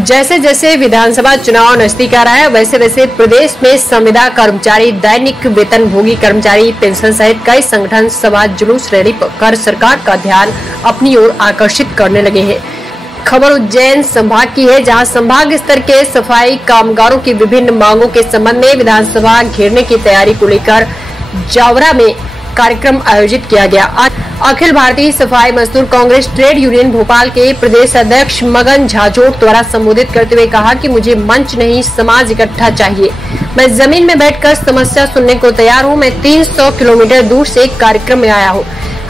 जैसे जैसे विधानसभा चुनाव नजदीक आ रहा है, वैसे वैसे प्रदेश में संविदा कर्मचारी, दैनिक वेतनभोगी कर्मचारी, पेंशन सहित कई संगठन सभा जुलूस रैली कर सरकार का ध्यान अपनी ओर आकर्षित करने लगे हैं। खबर उज्जैन संभाग की है, जहां संभाग स्तर के सफाई कामगारों की विभिन्न मांगों के संबंध में विधानसभा घेरने की तैयारी को लेकर जावरा में कार्यक्रम आयोजित किया गया। अखिल भारतीय सफाई मजदूर कांग्रेस ट्रेड यूनियन भोपाल के प्रदेश अध्यक्ष मगन झाजोट द्वारा संबोधित करते हुए कहा कि मुझे मंच नहीं, समाज इकट्ठा चाहिए। मैं जमीन में बैठकर समस्या सुनने को तैयार हूं। मैं 300 किलोमीटर दूर से एक कार्यक्रम में आया हूं।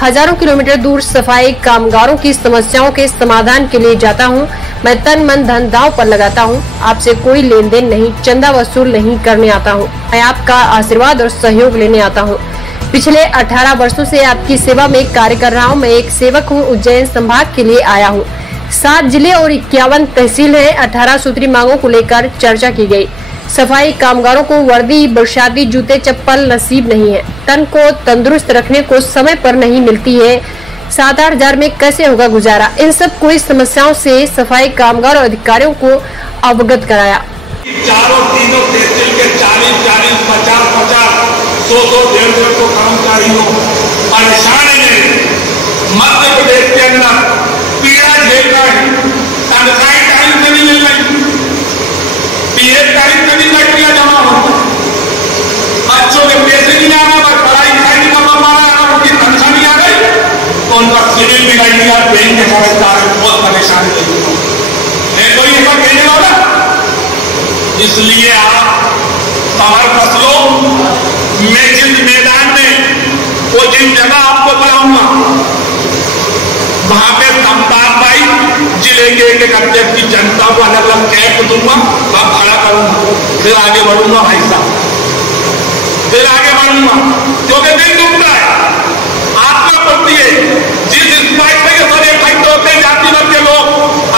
हजारों किलोमीटर दूर सफाई कामगारों की समस्याओं के समाधान के लिए जाता हूं। मैं तन मन धन दांव पर लगाता हूं। आपसे कोई लेन देन नहीं, चंदा वसूल नहीं करने आता हूं। मैं आपका आशीर्वाद और सहयोग लेने आता हूं। पिछले 18 वर्षों से आपकी सेवा में कार्य कर रहा हूं। मैं एक सेवक हूं। उज्जैन संभाग के लिए आया हूं। 7 जिले और 51 तहसील है। 18 सूत्री मांगों को लेकर चर्चा की गई। सफाई कामगारों को वर्दी, बरसाती जूते चप्पल नसीब नहीं है। तन को तंदुरुस्त रखने को समय पर नहीं मिलती है। 7-8 हजार में कैसे होगा गुजारा। इन सब कोई समस्याओं से सफाई कामगार और अधिकारियों को अवगत कराया। चारों तीनों तहसील के 40-40, 50-50, 100-150 को कर्मचारियों परेशान है। मध्य प्रदेश के अंदर पीड़ा झेल रहा है। तनख्वाही टाइम से नहीं मिल रही, पीएफ टाइम से नहीं बैठिया जमा होता, बच्चों के पैसे नहीं आ रहा, पढ़ाई लिखाई नहीं कर पा रहा, उनकी तनख्वाह नहीं आ गई तो उनका सिविल बिगाड़ दिया। बैंक के कर्मचारी बहुत परेशान है। कोई ऐसा कहने वाला? इसलिए आप कमर कस लो। मैं जिस मैदान में, वो जिन जगह आपको बुलाऊंगा, वहां पे संताप भाई जिले के एक अध्यक्ष की जनता को अलग अलग कैंप दूंगा, वहां खड़ा करूंगा, फिर आगे बढ़ूंगा भाई साहब, फिर आगे बढ़ूंगा। क्योंकि दिन डूबता है, आत्मा पड़ती है। जिस स्ट्राइक में सब इकट्ठे होते हैं जाति वर्ग के लोग,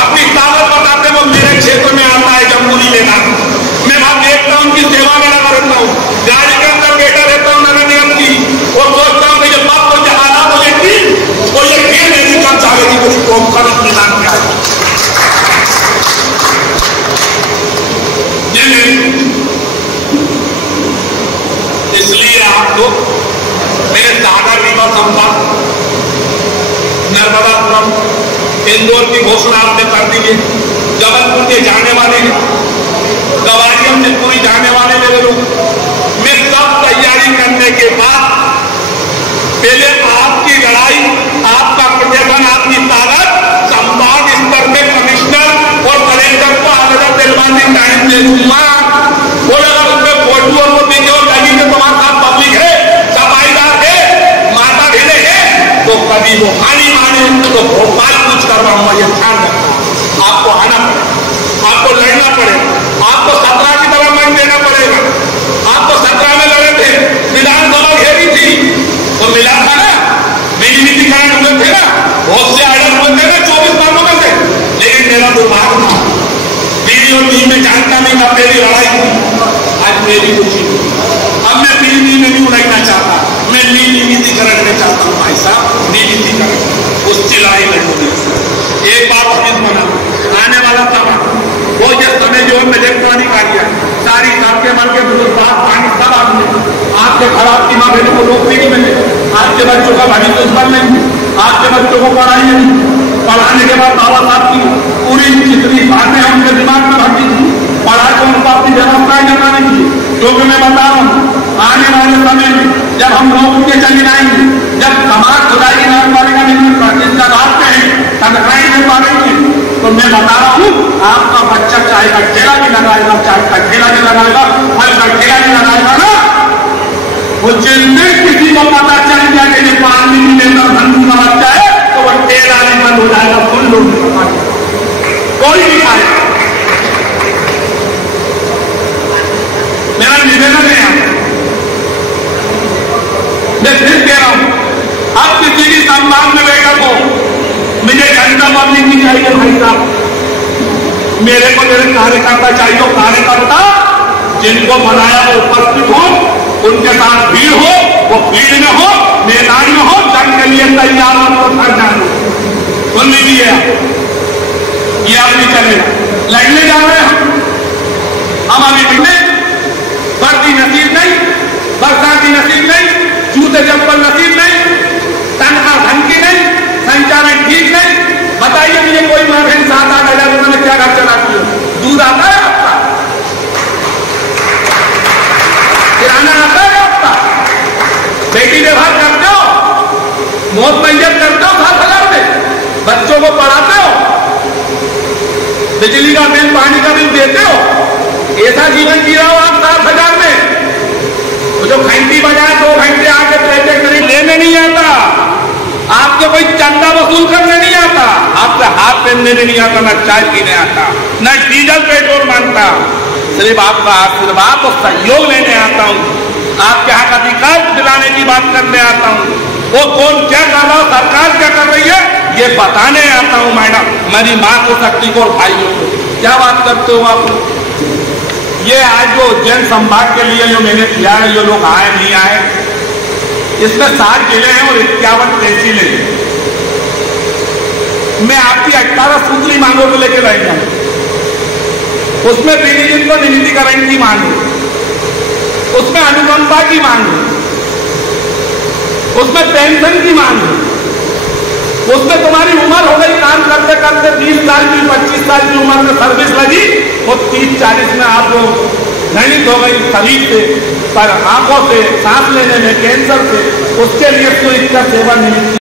अपनी ताकत बताते हैं, वो मेरे क्षेत्र में आता है जम्मूरी मैदान। मैं वहां देखता हूं, उनकी सेवा में लगा रहता हूं, गाड़ी के अंदर बैठा रहता हूं नगर निगम की, और सोचता हूं कि जब बाप को हालात हो जाती तो ये खेल नहीं कर चाहेगी, कुछ कौन का मैदान में आए। इसलिए आप लोग मेरे सागर रीवा संभाग, नर्मदापुरम, इंदौर की घोषणा आपने कर दी है। जबलपुर के जाने वाले हैं, गवालियर से पूरी जाने वाले मेरे लोग। मैं सब तैयारी करने के बाद पहले आपकी लड़ाई, आपका प्रदर्शन, आपकी ताकत संभाग स्तर में कमिश्नर और कलेक्टर को अलग दिलवाने टाइम दे दूंगा। और अगर उसमें फोटो और वो देखे और लगी कि तुम्हारे साथ पब्लिक है, सफाईदार है, माता बहने है, तो कभी वो हानि माने तो भोपाल कुछ करवाऊंगा। ये ध्यान रखना, आपको आना पड़ेगा, आपको लड़ना पड़ेगा, आपको 17 की तरह मन देना पड़ेगा। आपको 17 में लड़े थे, विधानसभा घेरी थी तो मिला था ना, विलीनीकरण हुए थे ना, बहुत से आर्डर हुए थे ना 24 मामलों में से। लेकिन मेरा दुर्भाग्य था, बीडी और टीम में जानता नहीं था, मेरी लड़ाई थी, आज मेरी खुशी। अब मैं बीडी में नहीं उड़ाना चाहता, मैं निजीकरण में चाहता हूँ भाई साहब, निजीकरण। उसकी लड़ाई लड़ूंगी। एक बात समझ बना, आने वाला समय वो ये समय जो है इलेक्ट्रॉनिक आ गया, सारी सबके मन के बात पानी सब आपने आपके खराब सीमा भेदों को रोकने की मिले, आपके बच्चों का भविष्य उज्जवल नहीं, आपके बच्चों को पढ़ाई नहीं, पढ़ाने के बाद बाबा साहब की पूरी जितनी बातें उनके दिमाग में भरती थी, पढ़ाई को उनको अपनी व्यवस्थाएं जमाने की। क्योंकि मैं बता रहा हूँ, आने वाले समय में जब हम लोग के चले जाएंगे, जब समाज खुदाई नगरपालिका जिसका रास्ते हैं, तनख्वाही नहीं पा रही है, तो मैं बता रहा हूँ, आपका बच्चा चाहे ठेला भी लगाएगा, चाहे ठेला भी लगाएगा, फल का ठेला भी लगाएगा ना, वो जिस दिन किसी को पता चल जाए कि ये पानी नहीं लेकर धंधू का बच्चा है, तो वो ठेला भी बंद हो जाएगा। फुल लोग कोई भी खाएगा। मेरा निवेदन है, मैं फिर कह रहा हूं, अब किसी भी संभाग में बैठक हो, मुझे जनता पब्लिक नहीं चाहिए भाई साहब, मेरे को मेरे कार्यकर्ता चाहिए। कार्यकर्ता जिनको बनाया वो उपस्थित हो, उनके साथ भीड़ हो, वो भीड़ में हो, मैदान में हो, जंग के लिए तैयार हो, तो घर जानो। सुन लीजिए, ये आप नहीं चलेगा, लड़ने बिजली का बिल, पानी का बिल देते हो? ऐसा जीवन जी रहा हो आप 7,000 में? तो जो घंटी बजाए 2 घंटे आके पैसे नहीं लेने नहीं आता, आपको कोई चंदा वसूल करने नहीं आता, आपसे हाथ पहनने नहीं आता, न चाय पीने आता, न डीजल पेट्रोल मांगता, सिर्फ आपका आशीर्वाद और सहयोग लेने आता हूँ, आपके हक अधिकार दिलाने की बात करने आता हूँ। वो कौन क्या कर रहा हो, सरकार क्या कर रही है, ये बताने आता हूँ मैडम, मेरी माँ को, शक्ति को और भाइयों को। क्या बात करते हो आप? ये आज जो उज्जैन संभाग के लिए जो मैंने किया है, जो लोग आए नहीं आए, इसमें 7 जिले हैं और 51 तहसीलें हैं। मैं आपकी 18 सूत्री मांगों को लेकर आएगा, उसमें पीड़ित को नियमितीकरण की मांग है, उसमें अनुकंपा की मांग है, उसमें पेंशन की मांग है, उसमें तुम्हारी उम्र हो गई काम करते करते 20 साल की, 25 साल की उम्र में सर्विस लगी, वो 30-40 में आप लोग घृणित हो गई शरीर से, पर आंखों से, सांस लेने में, कैंसर से, उसके लिए तो इसका सेवा निमित्त